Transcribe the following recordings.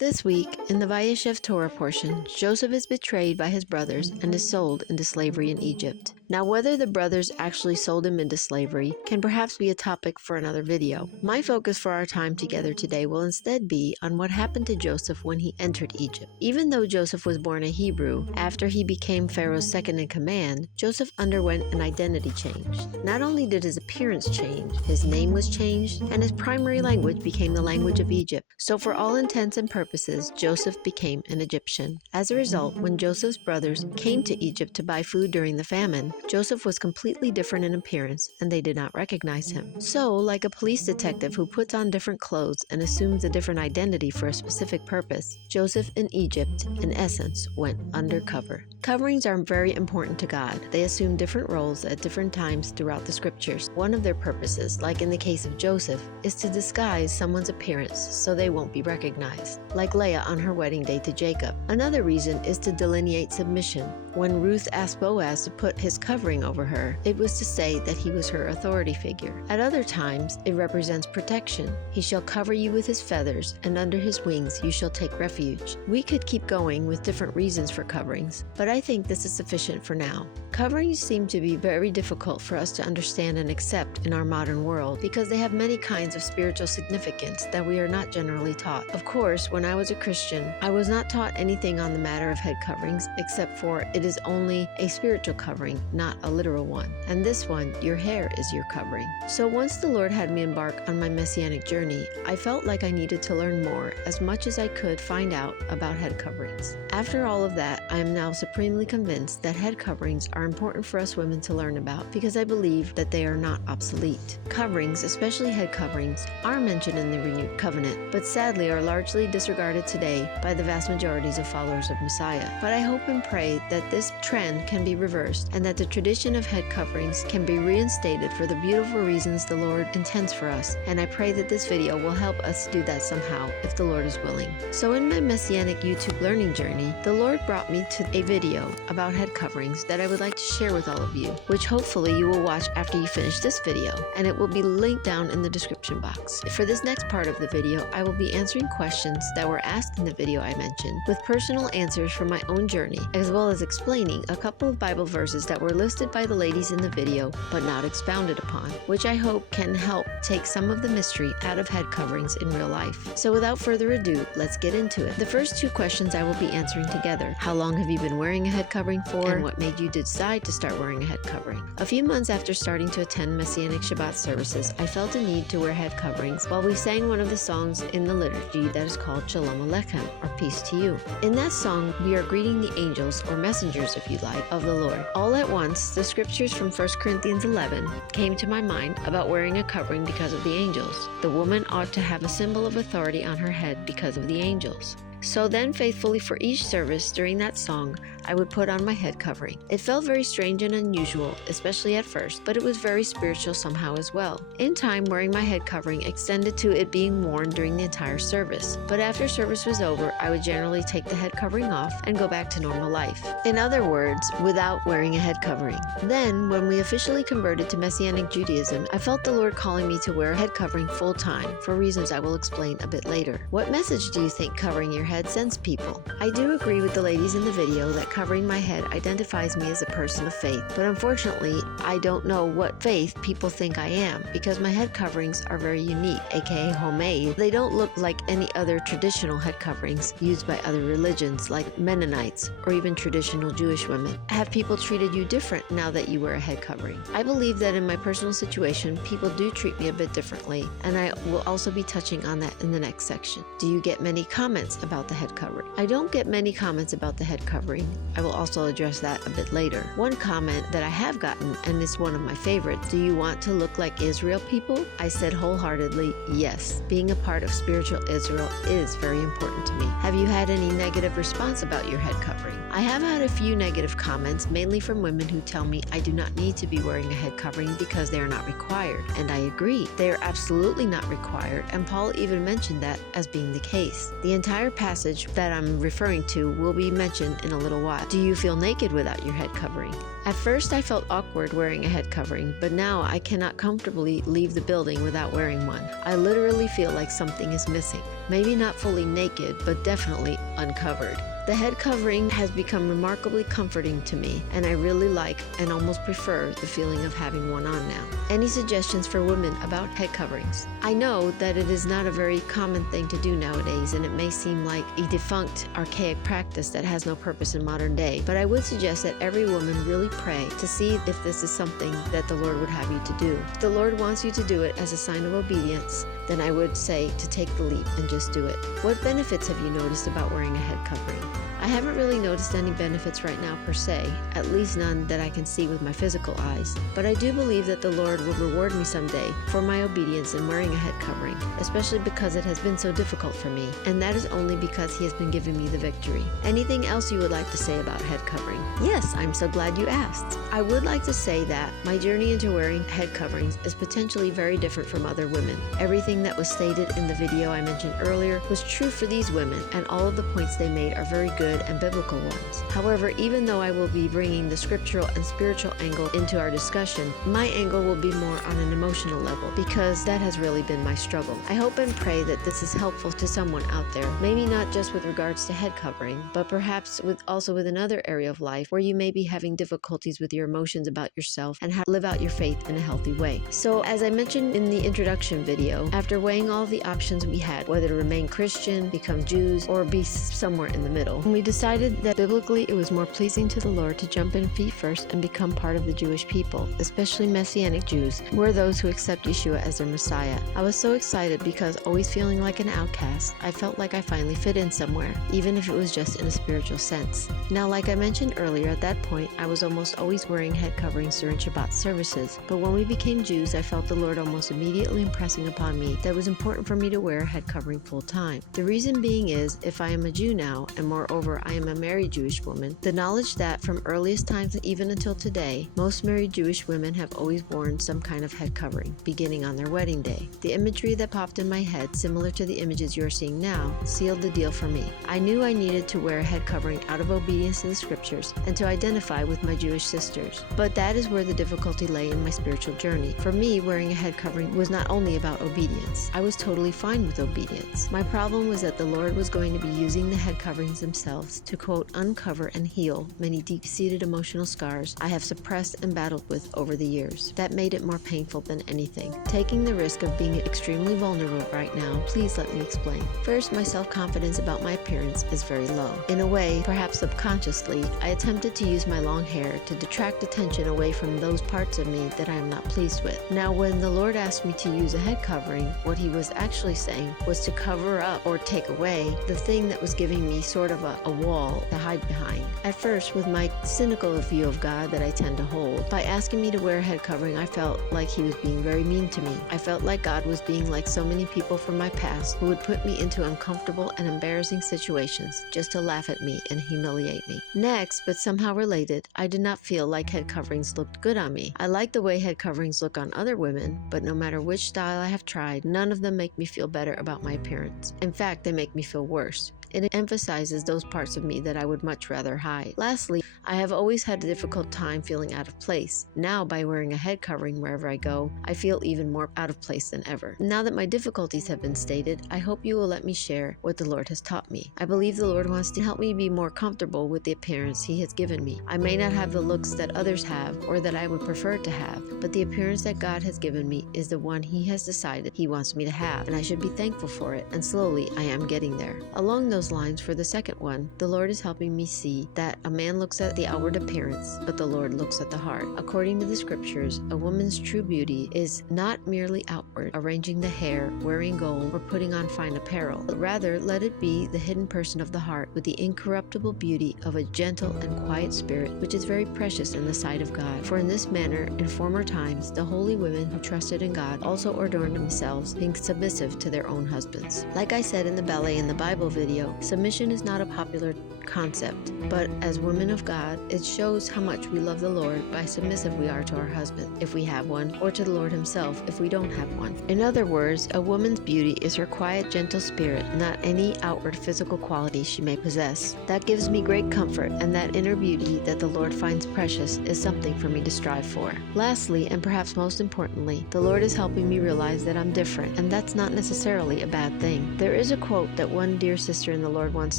This week, in the Vayeshev Torah portion, Joseph is betrayed by his brothers and is sold into slavery in Egypt. Now, whether the brothers actually sold him into slavery can perhaps be a topic for another video. My focus for our time together today will instead be on what happened to Joseph when he entered Egypt. Even though Joseph was born a Hebrew, after he became Pharaoh's second in command, Joseph underwent an identity change. Not only did his appearance change, his name was changed, and his primary language became the language of Egypt. So for all intents and purposes, Joseph became an Egyptian. As a result, when Joseph's brothers came to Egypt to buy food during the famine, Joseph was completely different in appearance, and they did not recognize him. So, like a police detective who puts on different clothes and assumes a different identity for a specific purpose, Joseph in Egypt, in essence, went undercover. Coverings are very important to God. They assume different roles at different times throughout the scriptures. One of their purposes, like in the case of Joseph, is to disguise someone's appearance so they won't be recognized, like Leah on her wedding day to Jacob. Another reason is to delineate submission. When Ruth asked Boaz to put his covering over her, it was to say that he was her authority figure. At other times, it represents protection. He shall cover you with his feathers, and under his wings you shall take refuge. We could keep going with different reasons for coverings, but I think this is sufficient for now. Coverings seem to be very difficult for us to understand and accept in our modern world because they have many kinds of spiritual significance that we are not generally taught. Of course, when I was a Christian, I was not taught anything on the matter of head coverings except for it is only a spiritual covering, not a literal one. And this one, your hair is your covering. So once the Lord had me embark on my Messianic journey, I felt like I needed to learn more, as much as I could find out about head coverings. After all of that, I am now supremely convinced that head coverings are important for us women to learn about because I believe that they are not obsolete. Coverings, especially head coverings, are mentioned in the renewed covenant, but sadly are largely disregarded today by the vast majorities of followers of Messiah. But I hope and pray that this trend can be reversed and that the tradition of head coverings can be reinstated for the beautiful reasons the Lord intends for us, and I pray that this video will help us do that somehow if the Lord is willing. So in my Messianic YouTube learning journey, the Lord brought me to a video about head coverings that I would like to share with all of you, which hopefully you will watch after you finish this video, and it will be linked down in the description box. For this next part of the video, I will be answering questions that were asked in the video I mentioned, with personal answers from my own journey, as well as explaining a couple of Bible verses that were listed by the ladies in the video, but not expounded upon, which I hope can help take some of the mystery out of head coverings in real life. So without further ado, let's get into it. The first two questions I will be answering together. How long have you been wearing a head covering for? And what made you decide to start wearing a head covering? A few months after starting to attend Messianic Shabbat services, I felt a need to wear head coverings while we sang one of the songs in the liturgy that is called Shalom, or peace to you. In that song, we are greeting the angels, or messengers if you like, of the Lord. All at once, the scriptures from 1 Corinthians 11 came to my mind about wearing a covering because of the angels. The woman ought to have a symbol of authority on her head because of the angels. So then, faithfully for each service during that song, I would put on my head covering. It felt very strange and unusual, especially at first, but it was very spiritual somehow as well. In time, wearing my head covering extended to it being worn during the entire service. But after service was over, I would generally take the head covering off and go back to normal life. In other words, without wearing a head covering. Then, when we officially converted to Messianic Judaism, I felt the Lord calling me to wear a head covering full time, for reasons I will explain a bit later. What message do you think covering your head sends people? I do agree with the ladies in the video that covering my head identifies me as a person of faith, but unfortunately, I don't know what faith people think I am because my head coverings are very unique, aka homemade. They don't look like any other traditional head coverings used by other religions like Mennonites or even traditional Jewish women. Have people treated you different now that you wear a head covering? I believe that in my personal situation, people do treat me a bit differently, and I will also be touching on that in the next section. Do you get many comments about the head covering? I don't get many comments about the head covering. I will also address that a bit later. One comment that I have gotten, and it's one of my favorites: do you want to look like Israel people? I said wholeheartedly, yes. Being a part of spiritual Israel is very important to me. Have you had any negative response about your head covering? I have had a few negative comments, mainly from women who tell me I do not need to be wearing a head covering because they are not required. And I agree, they are absolutely not required, and Paul even mentioned that as being the case. The entire passage that I'm referring to will be mentioned in a little while. Do you feel naked without your head covering? At first I felt awkward wearing a head covering, but now I cannot comfortably leave the building without wearing one. I literally feel like something is missing. Maybe not fully naked, but definitely uncovered. The head covering has become remarkably comforting to me, and I really like and almost prefer the feeling of having one on now. Any suggestions for women about head coverings? I know that it is not a very common thing to do nowadays, and it may seem like a defunct, archaic practice that has no purpose in modern day, but I would suggest that every woman really pray to see if this is something that the Lord would have you to do. If the Lord wants you to do it as a sign of obedience, then I would say to take the leap and just do it. What benefits have you noticed about wearing a head covering? I haven't really noticed any benefits right now per se, at least none that I can see with my physical eyes, but I do believe that the Lord will reward me someday for my obedience in wearing a head covering, especially because it has been so difficult for me, and that is only because He has been giving me the victory. Anything else you would like to say about head covering? Yes, I'm so glad you asked. I would like to say that my journey into wearing head coverings is potentially very different from other women. Everything that was stated in the video I mentioned earlier was true for these women, and all of the points they made are very good and biblical ones. However, even though I will be bringing the scriptural and spiritual angle into our discussion, my angle will be more on an emotional level, because that has really been my struggle. I hope and pray that this is helpful to someone out there, maybe not just with regards to head covering, but perhaps also with another area of life where you may be having difficulties with your emotions about yourself and how to live out your faith in a healthy way. So, as I mentioned in the introduction video, after weighing all the options we had, whether to remain Christian, become Jews, or be somewhere in the middle, we decided that biblically it was more pleasing to the Lord to jump in feet first and become part of the Jewish people, especially Messianic Jews, who are those who accept Yeshua as their Messiah. I was so excited because, always feeling like an outcast, I felt like I finally fit in somewhere, even if it was just in a spiritual sense. Now, like I mentioned earlier, at that point I was almost always wearing head coverings during Shabbat services, but when we became Jews, I felt the Lord almost immediately impressing upon me that it was important for me to wear a head covering full time. The reason being is, if I am a Jew now, and moreover I am a married Jewish woman, the knowledge that from earliest times and even until today, most married Jewish women have always worn some kind of head covering, beginning on their wedding day. The imagery that popped in my head, similar to the images you are seeing now, sealed the deal for me. I knew I needed to wear a head covering out of obedience to the scriptures and to identify with my Jewish sisters. But that is where the difficulty lay in my spiritual journey. For me, wearing a head covering was not only about obedience. I was totally fine with obedience. My problem was that the Lord was going to be using the head coverings themselves to, quote, uncover and heal many deep-seated emotional scars I have suppressed and battled with over the years. That made it more painful than anything. Taking the risk of being extremely vulnerable right now, please let me explain. First, my self-confidence about my appearance is very low. In a way, perhaps subconsciously, I attempted to use my long hair to detract attention away from those parts of me that I am not pleased with. Now, when the Lord asked me to use a head covering, what He was actually saying was to cover up or take away the thing that was giving me sort of a wall to hide behind. At first, with my cynical view of God that I tend to hold, by asking me to wear a head covering, I felt like He was being very mean to me. I felt like God was being like so many people from my past who would put me into uncomfortable and embarrassing situations just to laugh at me and humiliate me. Next, but somehow related, I did not feel like head coverings looked good on me. I like the way head coverings look on other women, but no matter which style I have tried, none of them make me feel better about my appearance. In fact, they make me feel worse. It emphasizes those parts of me that I would much rather hide. Lastly, I have always had a difficult time feeling out of place. Now, by wearing a head covering wherever I go, I feel even more out of place than ever. Now that my difficulties have been stated, I hope you will let me share what the Lord has taught me. I believe the Lord wants to help me be more comfortable with the appearance He has given me. I may not have the looks that others have or that I would prefer to have, but the appearance that God has given me is the one He has decided He wants me to have, and I should be thankful for it, and slowly I am getting there. Along those lines, for the second one, the Lord is helping me see that a man looks at the outward appearance, but the Lord looks at the heart. According to the scriptures, a woman's true beauty is not merely outward, arranging the hair, wearing gold, or putting on fine apparel, but rather let it be the hidden person of the heart with the incorruptible beauty of a gentle and quiet spirit, which is very precious in the sight of God. For in this manner, in former times, the holy women who trusted in God also adorned themselves, being submissive to their own husbands. Like I said in the Ballet in the Bible video, video, submission is not a popular concept, but as women of God, it shows how much we love the Lord by submissive we are to our husband, if we have one, or to the Lord himself, if we don't have one. In other words, a woman's beauty is her quiet, gentle spirit, not any outward physical quality she may possess. That gives me great comfort, and that inner beauty that the Lord finds precious is something for me to strive for. Lastly, and perhaps most importantly, the Lord is helping me realize that I'm different, and that's not necessarily a bad thing. There is a quote that one dear sister in the Lord once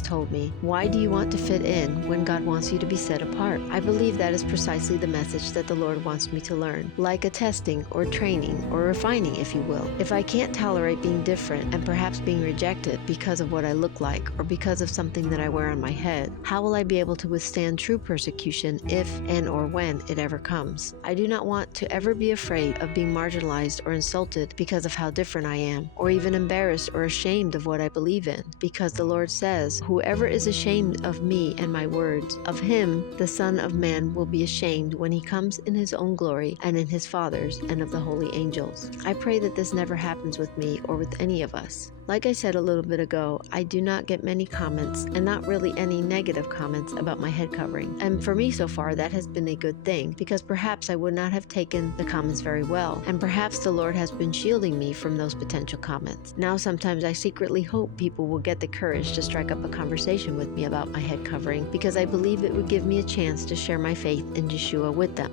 told me: "Why do you want to fit in when God wants you to be set apart?" I believe that is precisely the message that the Lord wants me to learn, like a testing or training or refining, if you will. If I can't tolerate being different and perhaps being rejected because of what I look like or because of something that I wear on my head, how will I be able to withstand true persecution if and or when it ever comes? I do not want to ever be afraid of being marginalized or insulted because of how different I am, or even embarrassed or ashamed of what I believe in, because the Lord says, "Whoever is ashamed of me and my words, of him the Son of Man will be ashamed when he comes in his own glory and in his Father's and of the holy angels." I pray that this never happens with me or with any of us. Like I said a little bit ago, I do not get many comments, and not really any negative comments, about my head covering. And for me so far, that has been a good thing, because perhaps I would not have taken the comments very well, and perhaps the Lord has been shielding me from those potential comments. Now sometimes I secretly hope people will get the courage to strike up a conversation with me about my head covering, because I believe it would give me a chance to share my faith in Yeshua with them.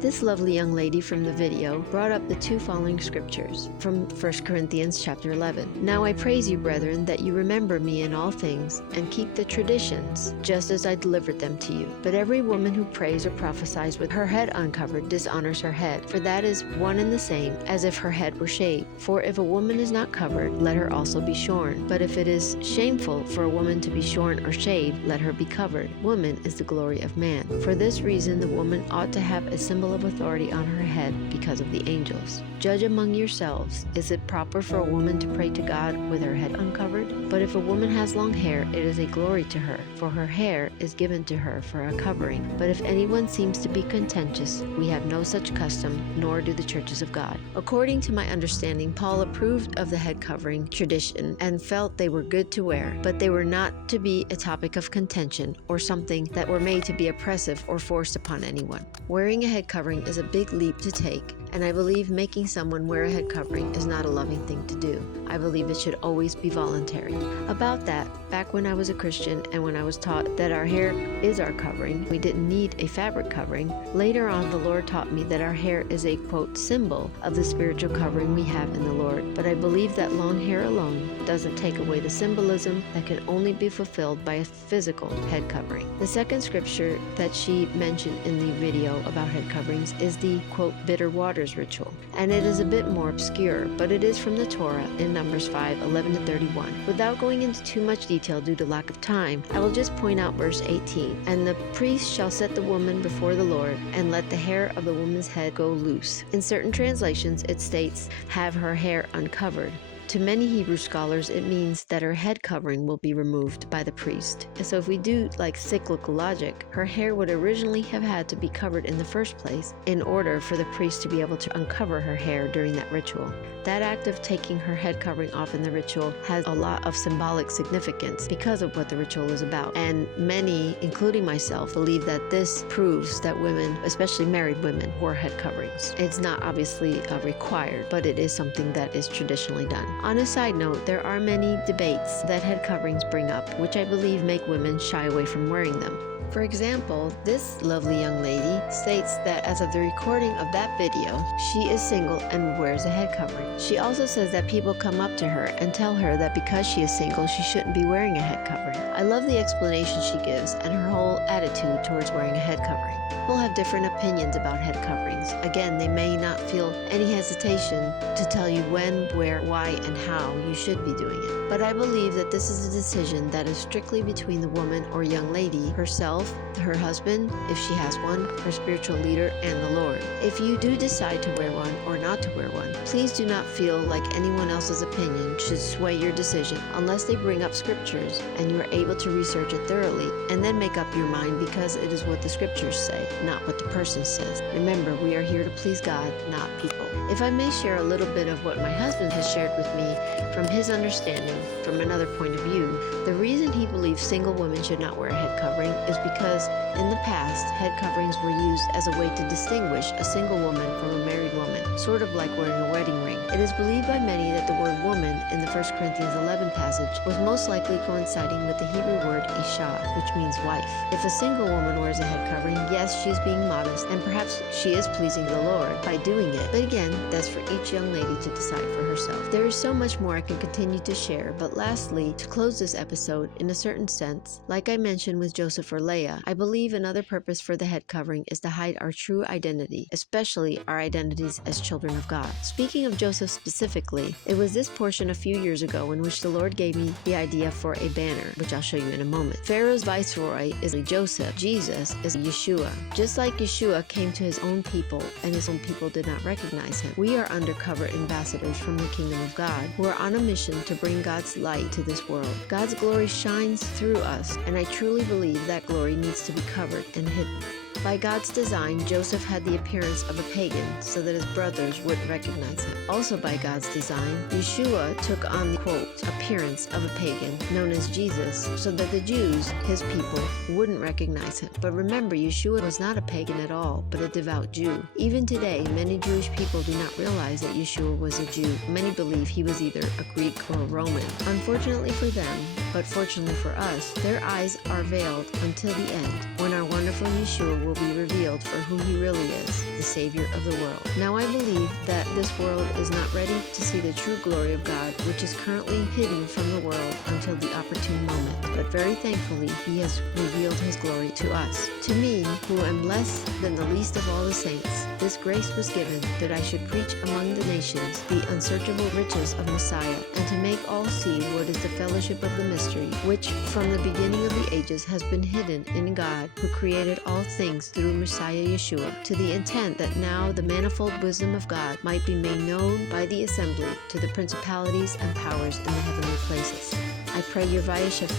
This lovely young lady from the video brought up the two following scriptures from 1 Corinthians chapter 11. "Now I praise you, brethren, that you remember me in all things, and keep the traditions, just as I delivered them to you. But every woman who prays or prophesies with her head uncovered dishonors her head, for that is one and the same as if her head were shaved. For if a woman is not covered, let her also be shorn. But if it is shameful for a woman to be shorn or shaved, let her be covered. Woman is the glory of man. For this reason the woman ought to have a symbol of authority on her head because of the angels. Judge among yourselves. Is it proper for a woman to pray to God with her head uncovered? But if a woman has long hair, it is a glory to her, for her hair is given to her for a covering. But if anyone seems to be contentious, we have no such custom, nor do the churches of God." According to my understanding, Paul approved of the head covering tradition and felt they were good to wear, but they were not to be a topic of contention or something that were made to be oppressive or forced upon anyone. Wearing a head covering is a big leap to take, and I believe making someone wear a head covering is not a loving thing to do. I believe it should always be voluntary. About that, back when I was a Christian and when I was taught that our hair is our covering, we didn't need a fabric covering, later on the Lord taught me that our hair is a, quote, symbol of the spiritual covering we have in the Lord. But I believe that long hair alone doesn't take away the symbolism that can only be fulfilled by a physical head covering. The second scripture that she mentioned in the video about head coverings is the, quote, bitter waters ritual. And it is a bit more obscure, but it is from the Torah in Numbers 5:11-31. Without going into too much detail due to lack of time, I will just point out verse 18. "And the priest shall set the woman before the Lord, and let the hair of the woman's head go loose." In certain translations, it states, "have her hair uncovered." To many Hebrew scholars, it means that her head covering will be removed by the priest. And so if we do like cyclical logic, her hair would originally have had to be covered in the first place in order for the priest to be able to uncover her hair during that ritual. That act of taking her head covering off in the ritual has a lot of symbolic significance because of what the ritual is about. And many, including myself, believe that this proves that women, especially married women, wore head coverings. It's not obviously required, but it is something that is traditionally done. On a side note, there are many debates that head coverings bring up, which I believe make women shy away from wearing them. For example, this lovely young lady states that as of the recording of that video, she is single and wears a head covering. She also says that people come up to her and tell her that because she is single, she shouldn't be wearing a head covering. I love the explanation she gives and her whole attitude towards wearing a head covering. People have different opinions about head coverings. Again, they may not feel any hesitation to tell you when, where, why, and how you should be doing it. But I believe that this is a decision that is strictly between the woman or young lady herself, her husband, if she has one, her spiritual leader, and the Lord. If you do decide to wear one or not to wear one, please do not feel like anyone else's opinion should sway your decision unless they bring up scriptures and you are able to research it thoroughly and then make up your mind because it is what the scriptures say. not what the person says. Remember, we are here to please God, not people. If I may share a little bit of what my husband has shared with me from his understanding from another point of view, the reason he believes single women should not wear a head covering is because in the past, head coverings were used as a way to distinguish a single woman from a married woman, sort of like wearing a wedding ring. It is believed by many that the word woman in the 1 Corinthians 11 passage was most likely coinciding with the Hebrew word isha, which means wife. If a single woman wears a head covering, yes, she is being modest, and perhaps she is pleasing the Lord by doing it. But again, that's for each young lady to decide for herself. There is so much more I can continue to share, but lastly, to close this episode, in a certain sense, like I mentioned with Joseph or Leah, I believe another purpose for the head covering is to hide our true identity, especially our identities as children of God. Speaking of Joseph specifically, it was this portion a few years ago in which the Lord gave me the idea for a banner, which I'll show you in a moment. Pharaoh's viceroy is Joseph. Jesus is Yeshua. Just like Yeshua came to his own people and his own people did not recognize him, we are undercover ambassadors from the kingdom of God who are on a mission to bring God's light to this world. God's glory shines through us, and I truly believe that glory needs to be covered and hidden. By God's design, Joseph had the appearance of a pagan so that his brothers wouldn't recognize him. Also by God's design, Yeshua took on the, quote, appearance of a pagan, known as Jesus, so that the Jews, his people, wouldn't recognize him. But remember, Yeshua was not a pagan at all, but a devout Jew. Even today, many Jewish people do not realize that Yeshua was a Jew. Many believe he was either a Greek or a Roman. Unfortunately for them, but fortunately for us, their eyes are veiled until the end, when our wonderful Yeshua will be revealed for who he really is, the Savior of the world. Now I believe that this world is not ready to see the true glory of God, which is currently hidden from the world until the opportune moment. But very thankfully, he has revealed his glory to us. To me, who am less than the least of all the saints, this grace was given that I should preach among the nations the unsearchable riches of Messiah, and to make all see what is the fellowship of the mystery, which from the beginning of the ages has been hidden in God, who created all things through Messiah Yeshua, to the intent that now the manifold wisdom of God might be made known by the assembly to the principalities and powers in the heavenly places. I pray your Vayeshev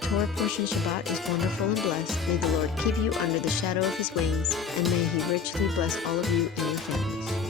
Torah portion Shabbat is wonderful and blessed. May the Lord keep you under the shadow of his wings, and may he richly bless all of you and your families.